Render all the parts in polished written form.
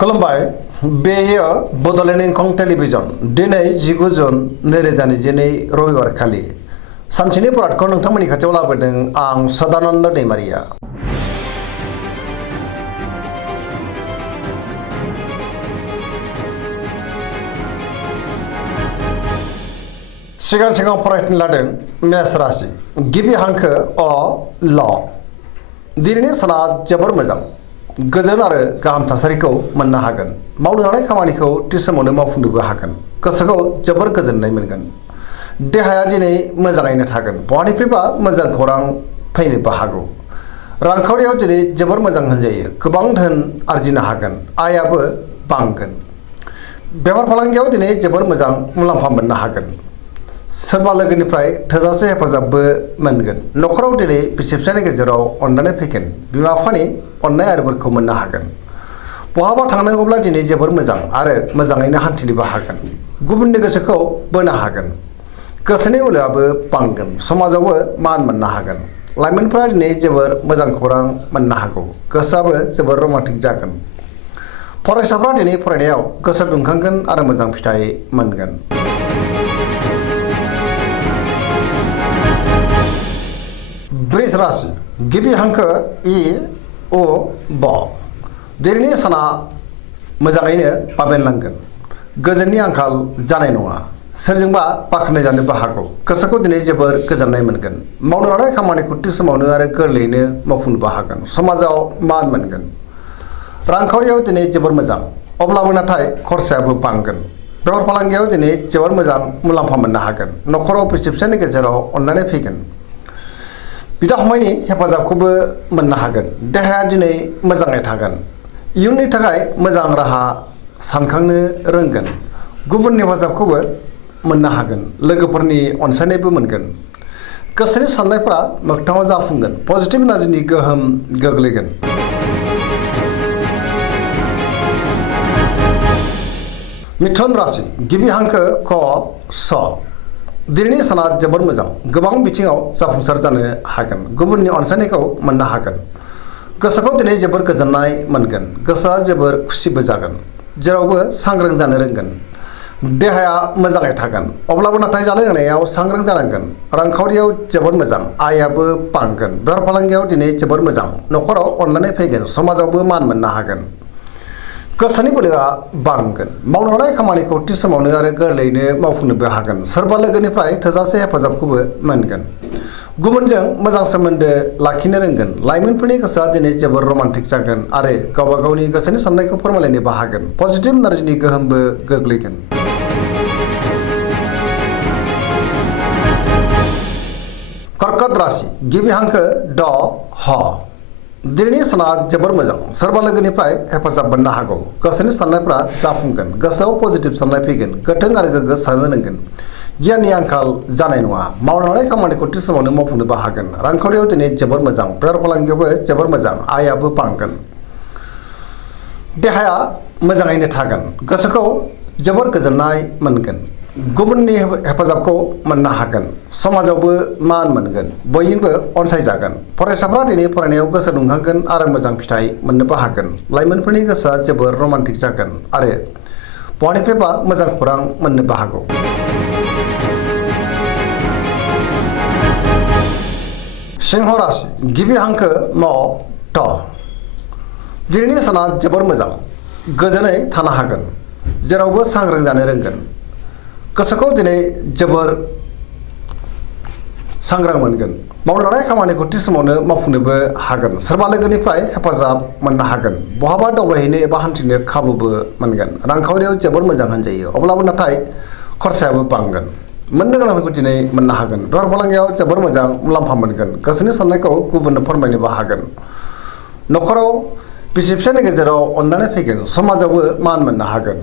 खुलुमबाय बेयो बड'लेण्ड इंखं टेलिभिजन दिनै 19 जुन 2022 रबिबार खालि सानसेनि फरादखौ नोंथांमोननि खाथियाव लाबोदों आं सदानन्द दैमारिया। सिगां फरायनो लादों मेष राशि गिबि हांखो अ ल। दिनैनि साना जोबोर मोजां गोजोन आरो गाहाम थासारिखौ मोननो हागोन। मावनो लानाय खामानिखौ थि समावनो मावफुंनोबो हागोन। गोसोखौ जोबोर गोजोननाय मोनगोन। देहाया दिनै मोजाङैनो थागोन। बहानिफ्रायबा मोजां खौरां फैनोबो हागौ। रांखावरियाव दिनै जोबोर मोजां होनजायो। गोबां धोन आरजिनो हागोन। आयाबो बांगोन। बेफार फालांगियाव दिनै जोबोर मोजां मुलाम्फा मोननो हागोन। सोरबा लोगोनिफ्राय थोजासे हेफाजाबबो मोनगोन। न'खराव दिनै बिसि फिसायनि गेजेराव अनलायनाय फैगोन। बिमा बिफानि अननाय आरिफोरखौ मोननो हागोन। बहाबा थांनांगौब्ला दिनै जोबोर मोजां आरो मोजाङैनो हान्थिनोबो हागोन। गुबुननि गोसोखौ बोनो हागोन। गोसोनि बोलोआबो बांगोन। समाजावबो मान मोननो हागोन। लाइमोनफोरा दिनै जोबोर मोजां खौरां मोननो हागौ। गोसोआबो जोबोर रमान्टिक जागोन। फरायसाफ्रा दिनै फरायनायाव गोसो दुंखांगोन आरो मोजां फिथाइ मोनगोन। वृष राशि गिबि हांखो इ उ ब। दिनैनि साना मोजाङैनो बाबेनलांगोन। गोजोननि आंखाल जानाय नङा। सोरजोंबा बाख्नाय जानोबो हागौ। गोसोखौ दिनै जोबोर गोजोननाय मोनगोन। मावनो लानाय खामानिखौ थि समावनो आरो गोरलैयैनो मावफुंनोबो हागोन। समाजाव मान मोनगोन। रांखावरियाव दिनै जोबोर मोजां अब्लाबो नाथाय खरसायाबो बांगोन। बेफार फालांगियाव दिनै जोबोर मोजां मुलाम्फा मोननो हागोन। न'खराव बिसि फिसायनि गेजेराव अनलायनाय फैगोन। बिदा फंबायनि हेफाजाबखौबो मोननो हागोन। देहाया दिनै मोजाङै थागोन। इयुननि थाखाय मोजां राहा सानखांनो रोंगोन। गुबुननि हेफाजाबखौबो मोननो हागोन। लोगोफोरनि अनसायनायबो मोनगोन। गोसोनि साननायफोरा मोगथाङाव जाफुंगोन। पजिटिभ एनार्जिनि गोहोम गोग्लैगोन। मिथुन राशि गिबि हांखो क स। दिनैनि साना जोबोर मोजां। गोबां बिथिङाव जाफुंसार जानो हागोन। गुबुननि अनसायनायखौ मोननो हागोन। गोसोखौ दिनै जोबोर गोजोननाय मोनगोन। गोसोआ जोबोर खुसिबो जागोन। जेरावबो सांग्रां जानो रोंगोन। देहाया मोजाङै थागोन अब्लाबो नाथाय जानाय लोंनायाव सांग्रां जानांगोन। रांखावरियाव जोबोर मोजां आयाबो बांगोन। बेफार फालांगियाव दिनै जोबोर मोजां। न'खराव अनलायनाय फैगोन। समाजावबो मान मोननो हागोन। गोसोनि बोलोआ बांगोन। मावनो लानाय खामानिखौ थि समावनो आरो गोरलैयैनो मावफुंनोबो हागोन। सोरबा लोगोनिफ्राय थोजासे हेफाजाबखौबो मोनगोन। गुबुनजों मोजां सोमोन्दो लाखिनो रोंगोन। लाइमोनफोरनि गोसोआ दिनै जोबोर रमान्टिक जागोन आरो गावबा गावनि गोसोनि साननायखौ फोरमायलायनोबो हागोन। पजिटिभ एनार्जिनि गोहोमबो गोग्लैगोन। कर्कट राशि गिबि हांखो ड ह। दिनैनि साना जोबोर मोजां। सोरबा लोगोनिफ्राय हेफाजाब मोननो हागौ। गोसोनि साननायफ्रा जाफुंगोन। गोसोआव पजिटिभ साननाय फैगोन। गोथों आरो गोग्गो साननो रोंगोन। गियाननि आंखाल जानाय नङा। मावनो लानाय खामानिखौ थि समावनो मावफुंनोबो हागोन। रांखावरियाव दिनै जोबोर मोजां। बेफार फालांगियावबो जोबोर मोजां आयाबो बांगोन। देहाया मोजाङैनो थागोन। गोसोखौ जोबोर गोजोननाय मोनगोन। गुबुननि हेफाजाबखौ मोननो हागोन। समाजावबो मान मोनगोन। बयजोंबो अनसायजागोन। फरायसाफ्रा दिनै फरायनायाव गोसो दुंखांगोन आरो मोजां फिथाइ मोननोबो हागोन। लाइमोनफोरनि गोसोआ जोबोर रमान्टिक जागोन आरो बहानिफ्रायबा मोजां खौरां मोननोबो हागौ। सिंह राशि गिबि हांखो म थ। दिनैनि साना जोबोर मोजां। गोजोनै थानो हागोन। जेरावबो सांग्रां जानो रोंगोन। गोसोखौ दिनै जोबोर सांग्रां मोनगोन। मावनो लानाय खामानिखौ थि समावनो मावफुंनोबो हागोन। सोरबा लोगोनिफ्राय हेफाजाब मोननो हागोन। बहाबा दावबायहैनो एबा हान्थिनो खाबुबो मोनगोन। रांखावरियाव जोबोर मोजां होनजायो अब्लाबो नाथाय खरसायाबो बांगोन। मोननो गोनांखौ दिनै मोननो हागोन। बेफार फालांगियाव जोबोर मोजां मुलाम्फा मोनगोन। गोसोनि साननायखौ गुबुननो फोरमायनोबो हागोन। न'खराव बिसि फिसायनि गेजेराव अनलायनाय फैगोन। समाजावबो मान मोननो हागोन।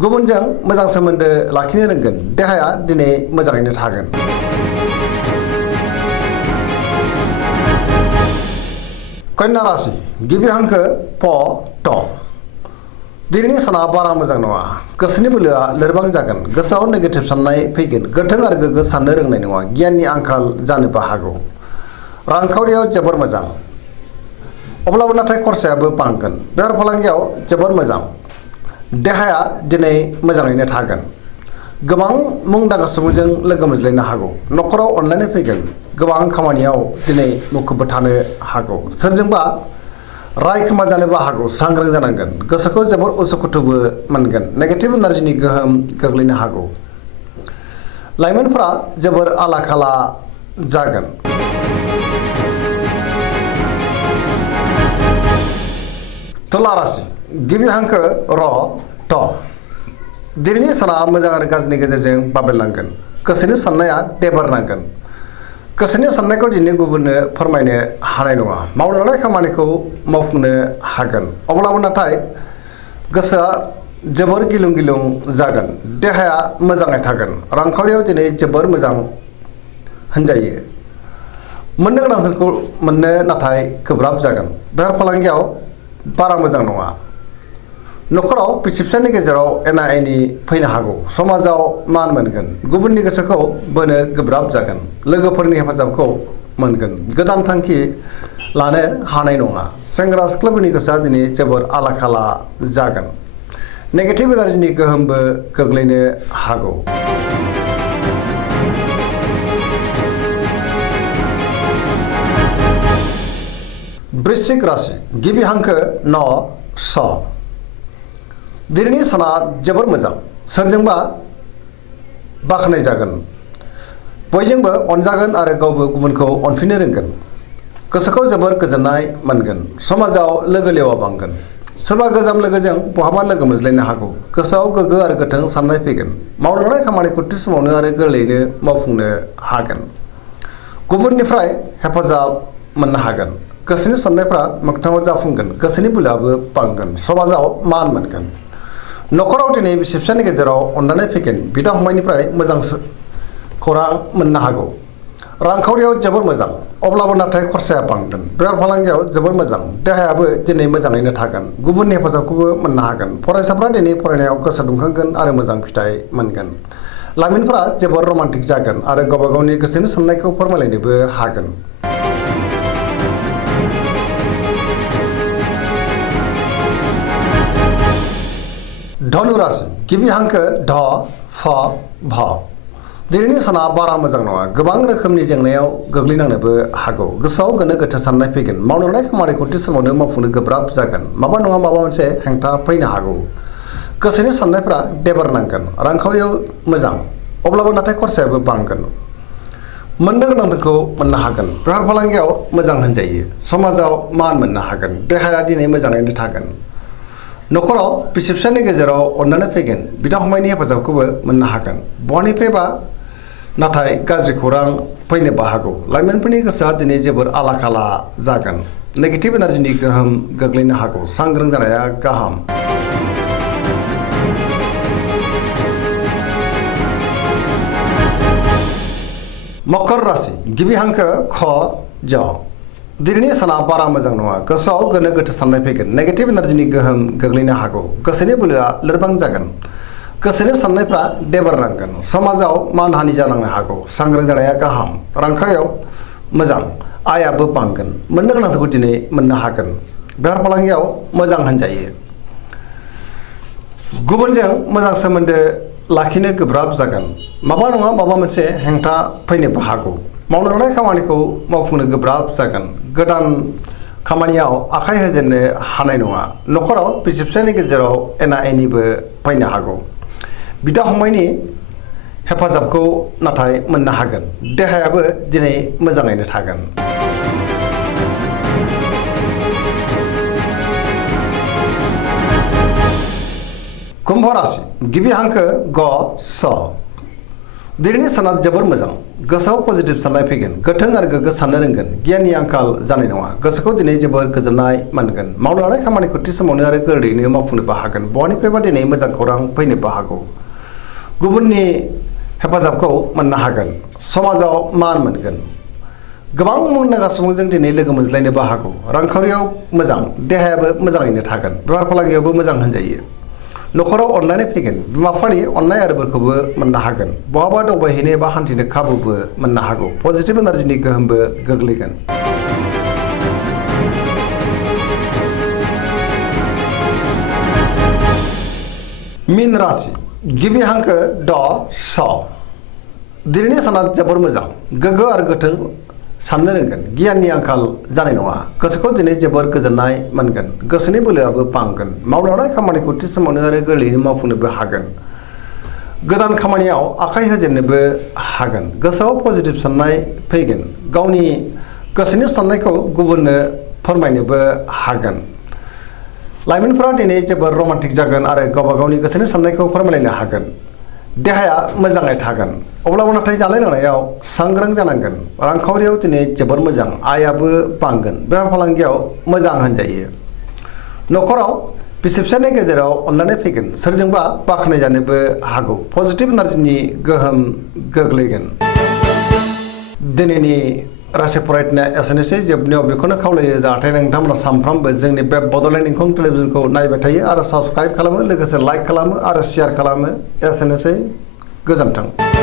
गुबुनजों मोजां सोमोन्दो लाखिनो रोंगोन। देहाया दिनै मोजाङैनो थागोन। कन्या राशि गिबि हांखो प ट। दिनैनि साना बारा मोजां नङा। गोसोनि बोलोआ लोरबां जागोन। गोसोआव नेगेटिभ साननाय फैगोन। गोथों आरो गोग्गो साननो रोंनाय नङा। गियाननि आंखाल जानोबो हागौ। रांखावरियाव जोबोर मोजां। अब्लाबो नाथाय खरसायाबो बांगोन। बेफार फालांगियाव जोबोद मोजां। देहाया दिनै मोजाङैनो थागोन। गोबां मुंदांखा सुबुंजों लोगो मोनज्लायनो हागौ। न'खराव अनलायनाय फैगोन। गोबां खामानियाव दिनै मुखुबबो थानो हागौ। सोरजोंबा रायखोमा जानोबो हागौ। सांग्रां जानांगोन। गोसोखौ जोबोर उसुखुथुबो मोनगोन। नेगेटिभ एनार्जिनि गोहोम गोग्लैनो हागौ। लाइमोनफोरा जोबोर आला खाला जागोन। तुला राशि गिबि हांखो र ट दिनैनि साना मोजां आरो गाज्रिनि गेजेरजों बाबेरलांगोन। गोसोनि साननाया देबारनांगोन। गोसोनि साननायखौ दिनै गुबुननो फोरमायनो हानाय नङा। मावनो लानाय खामानिखौ मावफुंनो हागोन। अब्लाबो नाथाय गोसोआ जोबोर गिलुं गिलुं जागोन। देहाया मोजाङै थागोन। रांखावरियाव दिनै जोबोर मोजां होनजायो। मोननो गोनांफोरखौ मोननो नाथाय गोब्राब जागोन। बेफार फालांगियाव बारा मोजां नङा। न'खराव बिसि फिसायनि गेजेराव एना एनि फैनो हागौ। समाजाव मान मोनगोन। गुबुननि गोसोखौ बोनो गोब्राब जागोन। लोगोफोरनि हेफाजाबखौ मोनगोन। गोदान थांखि लानो हानाय नङा। सेंग्रा सिख्लाफोरनि गोसोआ दिनै जोबोर आला खाला जागोन। नेगेटिभ एनार्जिनि गोहोमबो गोग्लैनो हागौ। वृश्चिक राशि गिबि हांखो न स दिनैनि साना जोबोर मोजां। सोरजोंबा बाख्नाय जागोन। बयजोंबो अनजागोन आरो गावबो गुबुनखौ अनफिननो रोंगोन। गोसोखौ जोबोर गोजोननाय मोनगोन। समाजाव लोगो लेवा बांगोन। सोरबा गोजाम लोगोजों बहाबा लोगो मोनज्लायनो हागौ। गोसोआव गोग्गो आरो गोथों साननाय फैगोन। मावनो लानाय खामानिखौ थि समावनो आरो गोरलैयैनो मावफुंनो हागोन। गुबुननिफ्राय हेफाजाब मोननो हागोन। गोसोनि साननायफ्रा मोगथाङाव जाफुंगोन। गोसोनि बोलोआबो बांगोन। समाजाव मान मोनगोन। न'खराव दिनै बिसि फिसानि गेजेराव अनलायनाय फैगोन। बिदा फंबायनिफ्राय मोजां खौरां मोननो हागौ। रांखावरियाव जोबोर मोजां। अब्लाबो नाथाय खरसाया बांगोन। बेफार फालांगियाव जोबोर मोजां। देहायाबो दिनै मोजाङैनो थागोन। गुबुननि हेफाजाबखौबो मोननो हागोन। फरायसाफ्रा दिनै फरायनायाव गोसो दुंखांगोन आरो मोजां फिथाइ मोनगोन। लाइमोनफोरा जोबोर रमान्टिक जागोन आरो गावबा गावनि गोसोनि साननायखौ फोरमायलायनोबो हागोन। धनु राशि गिबि हांखो ध फ भ दिनैनि साना बारा मोजां नङा। गोबां रोखोमनि जेंनायाव गोग्लैनांनोबो हागौ। गोसोआव गोनो गोथो साननाय फैगोन। मावनो लानाय खामानिखौ थि समावनो मावफुंनो गोब्राब जागोन। माबा नङा माबा मोनसे हेंथा फैनो हागौ। गोसोनि साननायफ्रा देबारनांगोन। रांखावरियाव मोजां। अब्लाबो नाथाय खरसायाबो बांगोन। मोननो गोनांफोरखौ मोननो हागोन। बेफार फालांगियाव मोजां होनजायो। समाजाव मान मोननो हागोन। देहाया दिनै मोजाङैनो थागोन। न'खराव बिसि फिसायनि गेजेराव अनलायनाय फैगोन। बिदा फंबायनि हेफाजाबखौबो मोननो हागोन। बहानिफ्रायबा नाथाय गाज्रि खौरां फैनोबो हागौ। लाइमोनफोरनि गोसोआ दिनै जोबोर आला खाला जागोन। नेगेटिभ एनार्जिनि गोहोम गोग्लैनो हागौ। सांग्रां जानाया गाहाम। मकर राशि गिबि हांखो ख ज दिनैनि साना बारा मोजां नङा। गोसोआव गोनो गोथो साननाय फैगोन। नेगेटिभ एनार्जिनि गोहोम गोग्लैनो हागौ। गोसोनि बोलोआ लोरबां जागोन। गोसोनि साननायफ्रा देबारनांगोन। समाजाव मानहानि जानांनो हागौ। सांग्रां जानाया गाहाम। रांखावरियाव मोजां। आयाबो बांगोन। मोननो गोनांखौ दिनै मोननो हागोन। बेफार फालांगियाव मोजां होनजायो। गुबुनजों मोजां सोमोन्दो लाखिनो गोब्राब जागोन। माबा नङा माबा मोनसे हेंथा फैनोबो हागौ। मावनो लानाय खामानिखौ मावफुंनो गोब्राब जागोन। गोदान खामानियाव आखाइ होजेननो हानाय नङा। न'खराव बिसि फिसायनि गेजेराव एना एनिबो फैनो हागौ। बिदा फंबायनि हेफाजाबखौ नाथाय मोननो हागोन। देहायाबो दिनै मोजाङैनो थागोन। कुम्भ राशि गिबि हांखो ग स दिनैनि साना जोबोर मोजां। गोसोआव पजिटिभ साननाय फैगोन। गोथों आरो गोग्गो साननो रोंगोन। गियाननि आंखाल जानाय नङा। गोसोखौ दिनै जोबोर गोजोननाय मोनगोन। मावनो लानाय खामानिखौ थि समावनो आरो गोरलैयैनो मावफुंनोबो हागोन। बहानिफ्रायबा दिनै मोजां खौरां फैनोबो हागौ। गुबुननि हेफाजाबखौ मोननो हागोन। समाजाव मान मोनगोन। गोबां मुंदांखा सुबुंजों दिनै लोगो मोनज्लायनोबो हागौ। रांखावरियाव मोजां। देहायाबो मोजाङैनो थागोन। बेफार फालांगियावबो मोजां होनजायो। न'खराव अनलायनाय फैगोन। बिमा बिफानि अननाय आरो बोरखौबो मोननो हागोन। बहाबा दावबायहैनो एबा हान्थिनो खाबुबो मोननो हागौ। पजिटिभ एनार्जिनि गोहोमबो गोग्लैगोन। मीन राशि गिबि हांखो ड स दिनैनि साना जोबोर मोजां गोग्गो आरो गोथों साननो रोंगोन गियाननि आंखाल जानाय नङा गोसोखौ दिनै जोबोर गोजोननाय मोनगोन गोसोनि बोलोआबो बांगोन मावनो लानाय खामानिखौ थि समावनो आरो गोरलैयैनो मावफुंनोबो हागोन गोदान खामानियाव आखाइ होजेननोबो हागोन गोसोआव पजिटिभ साननाय फैगोन गावनि गोसोनि साननायखौ गुबुननो फोरमायनोबो हागोन लाइमोनफोरा दिनै जोबोर रमान्टिक जागोन आरो गावबा गावनि गोसोनि साननायखौ फोरमायलायनो हागोन देहाया मोजाङै थागोन अब्लाबो नाथाय जानाय लोंनायाव सांग्रां जानांगोन रांखावरियाव दिनै जोबोर मोजां आयाबो बांगोन बेफार फालांगियाव मोजां होनजायो न'खराव बिसि फिसायनि गेजेराव अनलायनाय फैगोन सोरजोंबा बाख्नाय जानोबो हागौ पजिटिभ एनार्जिनि गोहोम गोग्लैगोन दिनैनि राशि फरायनाया एसेनोसै जोबनायाव बेखौनो खावलायो जाहाथे नोंथांमोना सानफ्रामबो जोंनि बे बड'लेण्ड इंखं टेलिभिजनखौ नायबाय थायो आरो साबस्क्राइब खालामो लोगोसे लाइक खालामो आरो शेयार खालामो एसेनोसै गोजोन्थों।